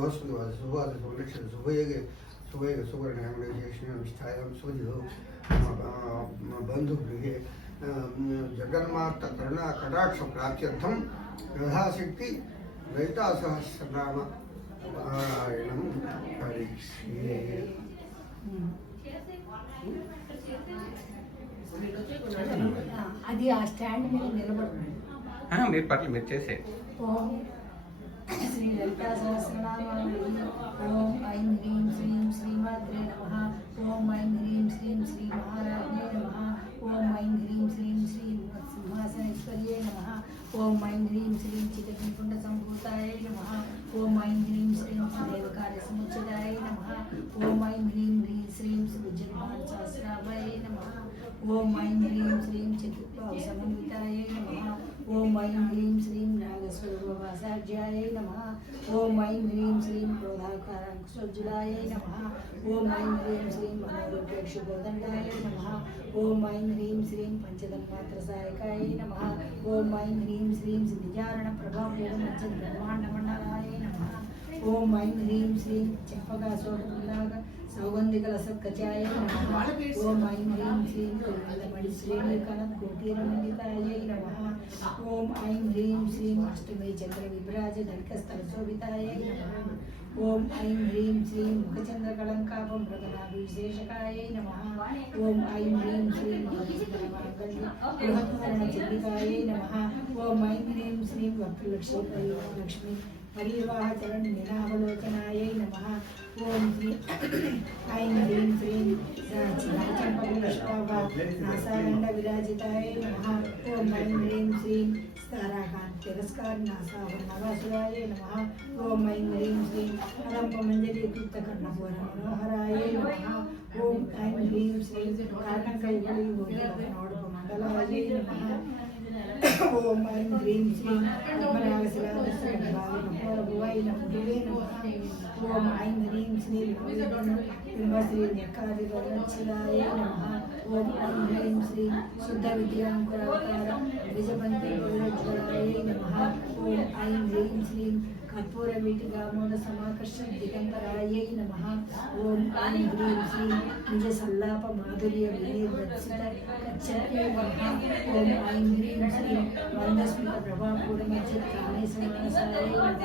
बृहस्पतिवाद शुभवाद शुभलक्षण शुभयोग शुभवर्णेष्ठायां सुधिः बन्धुगृहे जगन्माता करुणा कटाक्ष प्राप्त्यर्थं यथाशक्ति ललितासहस्रनाम पारायणं करिष्ये। అది ఆ స్టాండ్ మీద నిలబడుతుంది. మీరు పట్ల మీరు చేసే ఓం శ్రీ లలితా సహస్రనామావళి. ఓం ఐం హ్రీం శ్రీం శ్రీమాత్రే నమః. ఓం ఐం హ్రీం శ్రీం శ్రీ మహారాజ్ఞే నమః. ఓం ఐం హ్రీం శ్రీం శ్రీ సింహాసనేశ్వర్యే నమః. ఓం ఐం హ్రీం శ్రీం చిదగ్నికుండ సంభూతాయై నమః. ఓం ఐం హ్రీం శ్రీం దేవకార్య సముచ్చయాయ నమః. ఓం ఐం హ్రీం శ్రీం సుజన్మాన్ సహస్రాభాయై నమః. ఓం ఐం హ్రీం శ్రీం చతుర్బాహు సమన్వితాయై నమః. ఓం ఐం హ్రీం శ్రీం నాగస్వరూపవాసాఢ్యాయై నమః. ఓం ఐం హ్రీం శ్రీం క్రోధాకారాంకుశోజ్జలాయై నమః. ఓం ఐం హ్రీం శ్రీం మనోరూపేక్షుబోధండాయై నమః. ఓం ఐం హ్రీం శ్రీం పంచతన్మాత్రసాయకాయై నమః. ఓం ఐం హ్రీం శ్రీం సిద్ధిచారణ ప్రభావోమచ్చ బ్రహ్మాండమండలాయై నమః. ఓం ఐం హ్రీం శ్రీం చంపకాశోకరాగ సౌగంధికల సత్కచాయ నమః. ఓం ఐం హ్రీం శ్రీం మణి శ్రేణీకరణ కోటీరమండితాయై నమః. ఓం ఐం హ్రీం శ్రీం అష్టమే చంద్ర విభ్రాజ ధనికస్థల శోభితాయై నమః. ఓం ఐం హ్రీం శ్రీం ముఖచంద్ర కళంకాపం ప్రగణాభిశేషకాయై నమః. ఓం ఐం హ్రీం శ్రీం బృహత్మరణ చండికాయై నమః. ఓం ఐం హ్రీం శ్రీం వక్రలక్ష్మి పరివాహకరణ నినావలోకనాయై నమః. ఓం ఐం హ్రీం శ్రీం నాసారండ విరాజితాయై నమః. ఓం ఐం హ్రీం శ్రీం స్తారాకాంత తిరస్కార నాసావరణవాసురాయై నమః. ఓం ఐం హ్రీం శ్రీం అలంపమంజరీకృత కర్ణపూర మనోహరాయై నమః. ఓం ఐం హ్రీం శ్రీం కాటంకైపళి మండలాయై నమః. ఓం ఐం హ్రీం శ్రీం పద్మనాభశిలాదర్శనభావై నమః. ఓం ఐం హ్రీం శ్రీం శ్రీ నెక్కాదిరక్షిలాయ నమః. ఓం ఐం హ్రీం శ్రీం శుద్ధ విద్యాంకురాకార విజబంధుజ్వలాయ నమః. ఓం ఐం హ్రీం శ్రీం కర్పూర వీటిగామోద సమాకర్షణ దిగంబరాయై నమః. ఓం ఐం హ్రీం శ్రీం నిజ సల్లాప మాధుర్య వినిర్వత్సిత కచ్చప్యై నమః. ఓం ఐం హ్రీం శ్రీం మందస్మిత ప్రభాపూర మధ్య కామేశమానసాయై నమః.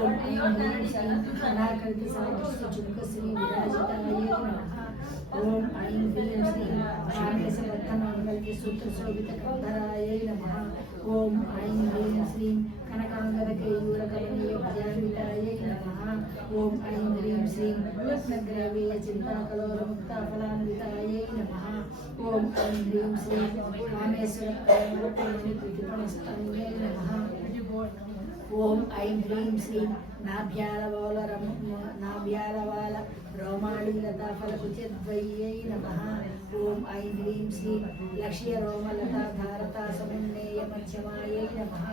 ఓం ఐం హ్రీం శ్రీం అనాకరిత సాదృశ్య చురుక శ్రీ విరాజితాయై నమః. ఓం ఐం హ్రీం శ్రీం కామేశబద్ధమాంగళ్య సూత్ర శోభిత కంధరాయై నమః. ఓం ఐం హ్రీం శ్రీం కనకాంగద కేయూర కమనీయ భజాన్వితాయై నమః. ఓం ఐం హ్రీం శ్రీం రత్నగ్రావీయ చింతాకలోల ముక్తాఫలాన్వితాయై నమః. ఓం ఐం హ్రీం శ్రీం కామేశ్వర ప్రతిపణస్థాన్యై నమః. ఓం ఐం హ్రీం శ్రీం నాభ్యాలవాల రోమాళీలతాఫలకుచద్వయ్యై నమః. ఓం ఐం హ్రీం శ్రీం లక్ష్య రోమలతా ధారతా సమున్నేయ మధ్యమాయై నమః.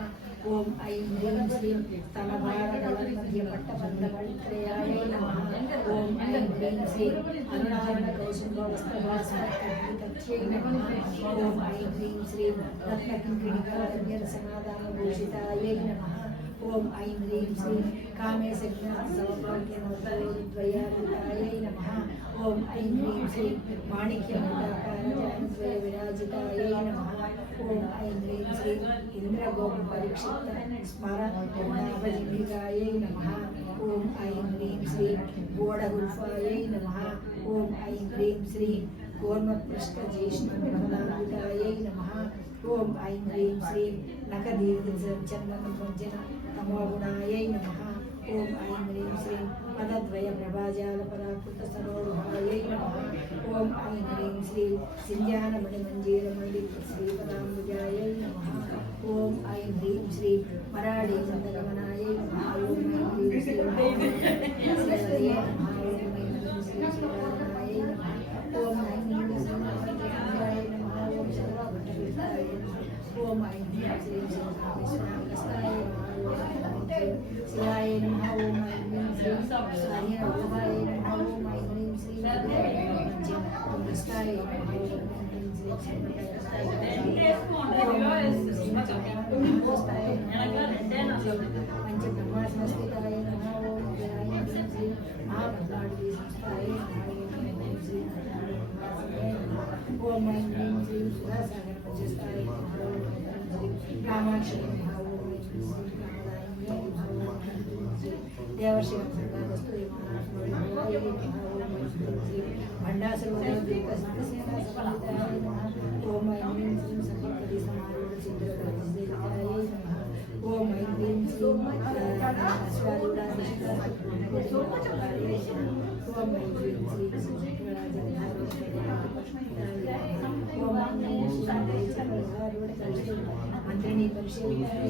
ఓం ఐం హ్రీం శ్రీం స్తనభారదళన్మధ్య పట్టబంధపవిత్రయాయై నమః. ఓం ఐం హ్రీం శ్రీం అరుణారుణ కౌసుంభ వస్త్రభాసకత్యై నమః. ఓం ఐం హ్రీం శ్రీం రత్నకింకిణికారణ్యరసనాదానభూషితాయై నమః. ఓం ఐం హ్రీం శ్రీం కామేశజ్ఞాసౌభాగ్యమౌతయోద్వయాన్వితాయై నమః. ఓం ఐం హ్రీం శ్రీం మాణిక్యమండకారజనద్వయ విరాజితాయై నమః. ఓం ఐం హ్రీం శ్రీం ఇంద్రగోప పరీక్షిత స్మరణాభజిండికాయై నమః. ఓం ఐం హ్రీం శ్రీం గోడగుల్ఫాయై నమః. ఓం ఐం హ్రీం శ్రీం కూర్మపృష్ఠ జ్యేష్ఠ బృహదాన్వితాయై నమః. ఓం ఐం హ్రీం శ్రీం నఖదీర్ఘచందన భంజన తమోగుణాయై నమః. ఓం ఐం హ్రీం శ్రీం పదద్వయ ప్రభాజాల పరాకృత సరోహాయై నమః. ఓం ఐం హ్రీం శ్రీం సింజానమణి మంజీరమణి శ్రీపదాంబుజాయై నమః. ఓం ఐం హ్రీం శ్రీం మరాళీ మందగమనాయై నమః. ఓం ఐం హ్రీం శ్రీం శ్రీహరయే నమః. ఓం ఐం హ్రీం శ్రీం శ్రీరామాయ నమః. ఓం ఐం హ్రీం శ్రీం రామచంద్రాయ నమః. ఓం సర్వభట్టవిత్తాయ నమః. ఓం ఐం హ్రీం శ్రీం శ్రీరామకృష్ణాయ నమః. శివాయ నమః. ఓం ఐం హ్రీం శ్రీం సాయినాథాయ నమః. ఓం ఐం హ్రీం శ్రీం కృష్ణాయ నమః. ఓం ఐం హ్రీం శ్రీం పంచబ్రహ్మాస్మస్థితాయ నమః. ఓం జయాయ विद्यावर्षिकं सर्वादस्तु भण्डासुरसिद्धसेनासमन्विताय नमः ॐ ऐं ह्रीं श्रीं सप्तपदी समारूढसिद्धराजसेविताय नमः ॐ ऐं ह्रीं श्रीं अश्वारूढाधिष्ठाय ॐ ऐं ह्रीं श्रीं मंत्रिणी परिशेविताय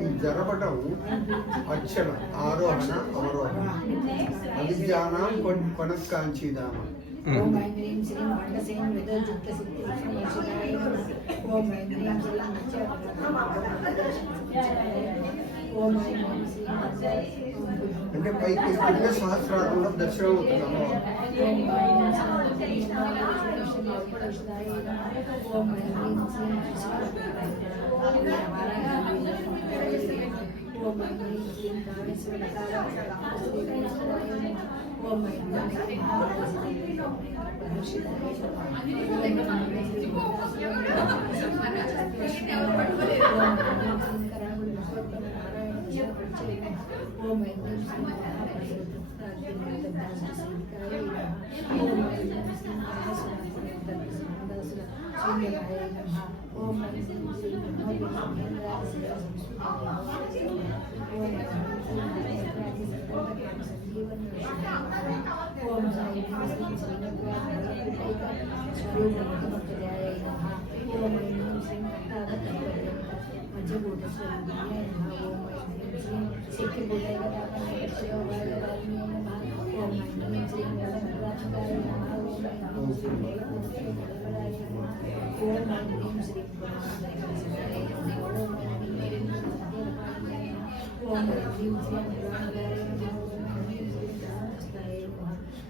ఈ జరపడం అర్చన ఆరోహణ అవరోహణ అవిద్యానాం కొనక్కాంచీదామ ओम ऐं ह्रीं श्रीं भण्डसेन विदोयुक्त सिद्धिलक्ष्मीर्षिताय नमः ओम ऐं ह्रीं श्रीं ओम ऐं ह्रीं श्रीं అంటే పైకి కింద సహస్రారంలో దర్శనం అవుతున్నాము ओम ऐं ह्रीं श्रीं ओम ऐं ह्रीं श्रीं कामेश्वरकाय ओम ऐं ह्रीं ओम ऐं ह्रीं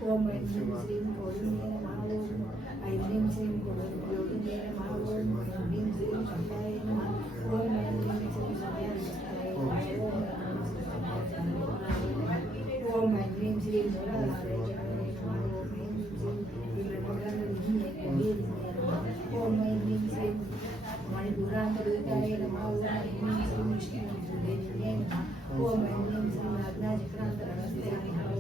ओम ऐं ह्रीं श्रीं कोलिने नमः ऐं ह्रीं श्रीं कोलिने नमः ऐं ह्रीं श्रीं शक्ताय नमः ओम ऐं ह्रीं श्रीं शक्ताय नमः ओम ऐं ह्रीं श्रीं मूलाधाराय नमः ओम ऐं ह्रीं श्रीं मणिपुरान्तरूपाय नमः ओम ऐं ह्रीं श्रीं विष्णुदेव्यै नमः ओम ऐं ह्रीं श्रीं नागनाचक्रान्तरहस्ते नमः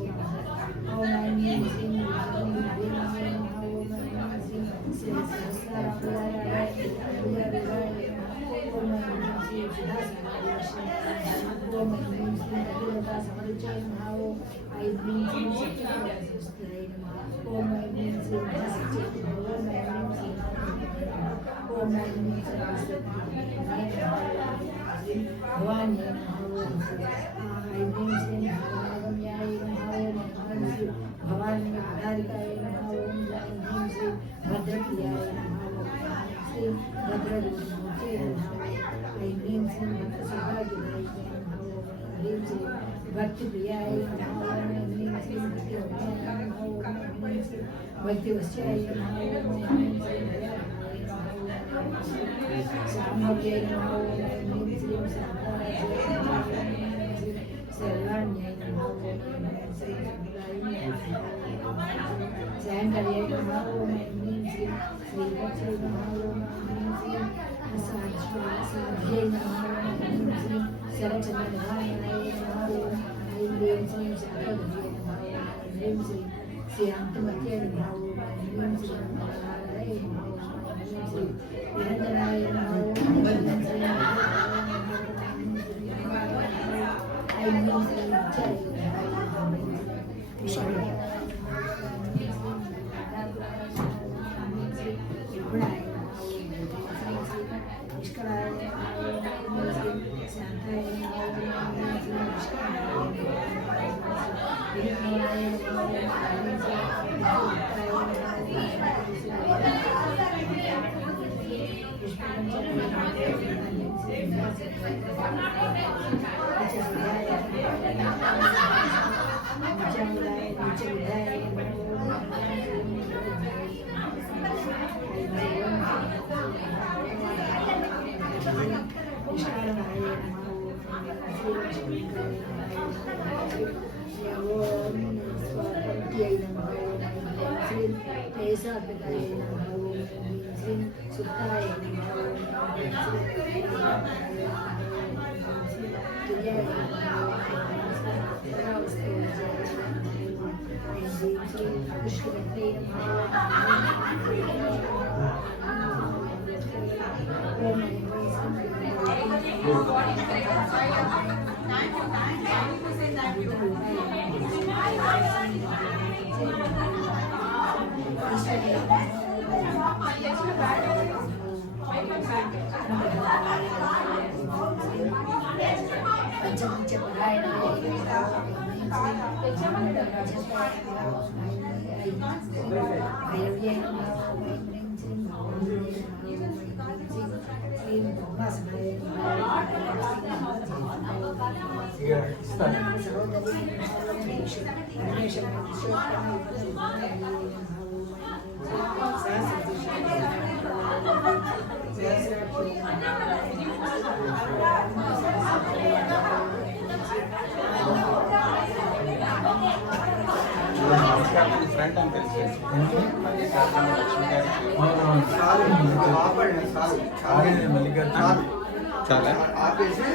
ओम ऐं ह्रीं श्रीं विष्णुदेव्यै नमः ओम ऐं ह्रीं श्रीं सहस्राराय ओम ऐं ह्रीं श्रीं सुधासनाय ओम ऐं ह्रीं श्रीं कपिलता समरुचाय नमः ओम ऐं ह्रीं श्रीं शक्तिप्रदाय नमः ओम ऐं ह्रीं श्रीं महासचिवाय ओम ऐं ह्रीं श्रीं ओम ऐं ह्रीं श्रीं भवान्यै नमः ओम ऐं ह्रीं श्रीं भवागम्याय नमः ओम ऐं श्रीं भवानी आधारिकाय नमः ओम ऐं ह्रीं श्रीं भद्रप्रियाय नमः ओम श्रीं भद्ररूपमूर्तये नमः ऐं ह्रीं श्रीं भद्रसौभाग्यदायिकाय नमः ओम ऐं ह्रीं श्रीं भक्तिप्रियाय नमः ओम ऐं ह्रीं श्रीं भक्तिवद्याय नमः ओम ऐं ह्रीं श्रीं भक्तिवश्याय नमः ओम ऐं ह्रीं श्रीं साम्भव्यै नमः ओम ऐं ह्रीं श्रीं शान्ताय नमः ओम ऐं श्रीं सर्वाण्यै नमः ओम ऐं श्रीं सायङ्काले नमः ओम ऐं ह्रीं श्रीं श्रीवत्सै नमः ओम ऐं ह्रीं श्रीं साध्यै नमः ओम ऐं ह्रीं श्रीं शरचन्द्रधारणाय नमः ओम ऐं ह्रीं श्रीं शारदायै नमः ओम ऐं ह्रीं श्रीं श्रीअन्तमत्यै नमः ओम ऐं ह्रीं श्रीं नारायणाय नमः ओम ऐं ह्रीं श्रीं निरञ्जनाय नमः ओम ऐं ह्रीं श्रीं ऐं ह्रीं श्रीं विद्याय ఇక ఇస్తాను. ఫ్రెండ్ అని తెలిసేసి అవునవును. చాలు ఆపండి చాలు ఆగండి మల్లికార్జున. చాలు చాలా ఆపేసి